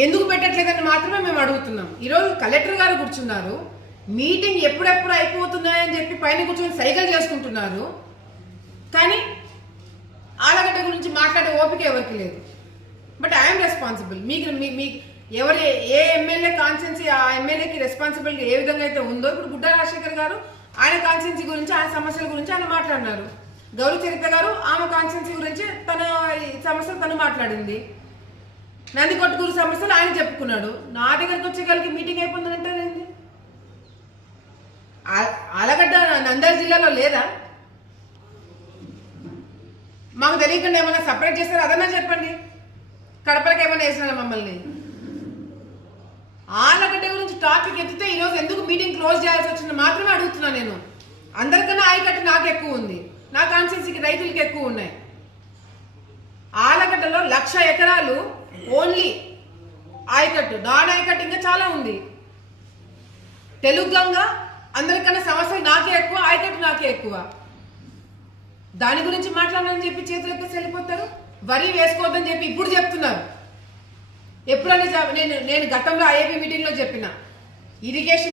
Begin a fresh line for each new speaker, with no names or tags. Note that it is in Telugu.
ఎందుకు పెట్టట్లేదని మాత్రమే మేము అడుగుతున్నాం. ఈరోజు కలెక్టర్ గారు కూర్చున్నారు. మీటింగ్ ఎప్పుడెప్పుడు అయిపోతున్నాయని చెప్పి పైన కూర్చొని సైకిల్ చేసుకుంటున్నారు. కానీ ఆలగడ్డ గురించి మాట్లాడే ఓపిక ఎవరికి లేదు. But I'm responsible. మీకు మీ మీ ఎవరి ఏ ఎమ్మెల్యే కాన్స్టెన్సీ ఆ ఎమ్మెల్యేకి రెస్పాన్సిబిలిటీ ఏ విధంగా అయితే ఉందో ఇప్పుడు గుడ్డ రాజశేఖర్ గారు ఆయన కాన్స్టెన్సీ గురించి ఆయన సమస్యల గురించి ఆయన మాట్లాడినారు. గౌరీ చరిత్ర గారు ఆమె కాన్స్టెన్సీ గురించి తన ఈ సమస్యలు తను మాట్లాడింది. నంది కొట్టుకూరు సమస్యలు ఆయన చెప్పుకున్నాడు. నా దగ్గరకు వచ్చే కలిగి మీటింగ్ అయిపోతుందంటే ఏంది? ఆలగడ్డ నంద్యాల జిల్లాలో లేదా? మాకు తెలియకుండా ఏమైనా సపరేట్ చేస్తారా? అదన్నా చెప్పండి. కడపలకి ఏమైనా వేసినారా మమ్మల్ని? ఆలగడ్డ గురించి టాపిక్ ఎత్తితే ఈరోజు ఎందుకు మీటింగ్ క్లోజ్ చేయాల్సి వచ్చింది మాత్రమే అడుగుతున్నా నేను. అందరికన్నా ఆయకట్టు నాకు ఎక్కువ ఉంది. నా కాన్స్టిట్యూన్సీకి రైతులకి ఎక్కువ ఉన్నాయి. ఆలగడ్డలో లక్ష ఎకరాలు ఓన్లీ ఆయకట్టు నాన్ ఆయకట్టు ఇంకా చాలా ఉంది. తెలుగు అందరికన్నా సమస్యలు నాకే ఎక్కువ ఆయకట్టు నాకే ఎక్కువ. దాని గురించి మాట్లాడాలని చెప్పి చేతులు ఎప్పేసి వెళ్ళిపోతారు. వరి వేసుకోవద్దని చెప్పి ఇప్పుడు చెప్తున్నారు. ఎప్పుడని నేను నేను గతంలో ఐఏపీ మీటింగ్లో చెప్పిన. ఇరిగేషన్